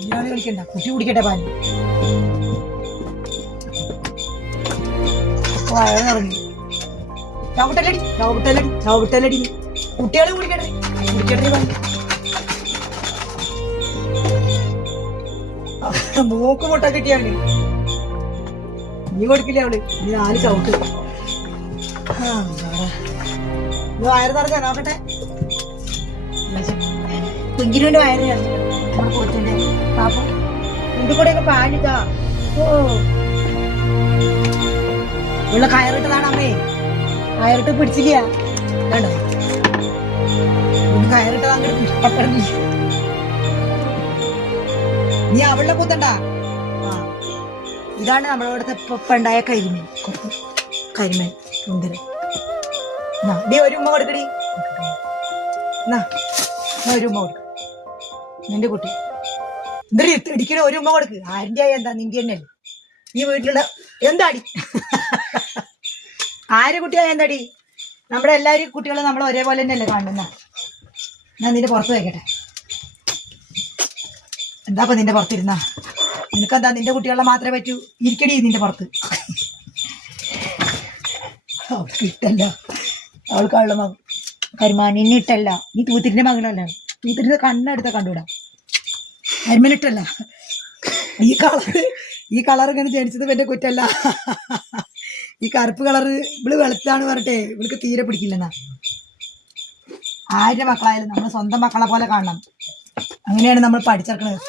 ഇല്ലാതെ കളിക്കണ്ട, കുട്ടി കുടിക്കട്ടെ പാല്. വയറിറങ്ങി. ചവിട്ടല്ലടി ചവിട്ടല്ലടി ചവിട്ടല്ലടി. കുട്ടികൾ കുടിക്കട്ടെ കുടിക്കട്ടെ പാല്. മൂക്ക് മുട്ട കിട്ടിയാണ്. നീ കൊടുക്കില്ല അവള്, നീ 4 ചവിട്ട്. വയറ് നിറഞ്ഞ നോക്കട്ടെ. കുഞ്ഞിനുവിന്റെ വയറ് നമ്മൾ കൊടുത്തില്ലേ പാപ്പം. ഇതിന്റെ കൂടെയൊക്കെ പാലിട്ടാ. ഓ ഉള്ള കയറിട്ടതാണ് അമ്മേ. കയറിട്ട് പിടിച്ചില്ല കണ്ടോ. കയറിട്ടത് അങ്ങോട്ട് ഇഷ്ടപ്പെടുന്നില്ല. നീ അവളുടെ കുത്തണ്ട. ഇതാണ് നമ്മളവിടുത്തെ ഇപ്പൊ ഉണ്ടായ കരിമീൻ. കരിമീൻ സുന്ദരൻ. നീ ഒരു ഉമ്മ കൊടുക്കടി. ഒരു ഉമ്മ കൊടുക്ക. നിന്റെ കുട്ടി എന്തൊരു ഇടിക്കണ. ഒരു ഉമ്മ കൊടുക്ക്. ആരിന്റെ എന്താ നിന്റെ തന്നെയല്ലേ ഈ വീട്ടിലുള്ള. എന്താടി ആര് കുട്ടിയായ എന്താടി? നമ്മുടെ എല്ലാവരും കുട്ടികളും നമ്മൾ ഒരേപോലെ തന്നെയല്ലേ കാണുന്ന. ഞാൻ നിന്റെ പുറത്ത് വയ്ക്കട്ടെ. എന്താപ്പ നിന്റെ പുറത്തിരുന്ന നിനക്കെന്താ? നിന്റെ കുട്ടികളെ മാത്രമേ പറ്റൂ. ഇരിക്കടി നിന്റെ പുറത്ത്. അവൾക്ക് ഇട്ടല്ല, അവൾക്ക് അവളുടെ മകൻ കരിമാനിന്നെ ഇട്ടല്ല. നീ തൂത്തിരിന്റെ മകനല്ല. തൂത്തിരിന്റെ കണ്ണെടുത്ത കണ്ടുവിടാം. കരിമീനിട്ടല്ല. ഈ കളർ ഇങ്ങനെ ജനിച്ചത് എന്റെ കുറ്റല്ല. ഈ കറുപ്പ് കളറ് ഇവള് വെളുത്താണ് പറഞ്ഞിട്ടേ ഇവൾക്ക് തീരെ പിടിക്കില്ലെന്നാ. ആരുടെ മക്കളായാലും നമ്മൾ സ്വന്തം മക്കളെ പോലെ കാണണം. അങ്ങനെയാണ് നമ്മൾ പഠിച്ചെടുക്കുന്നത്.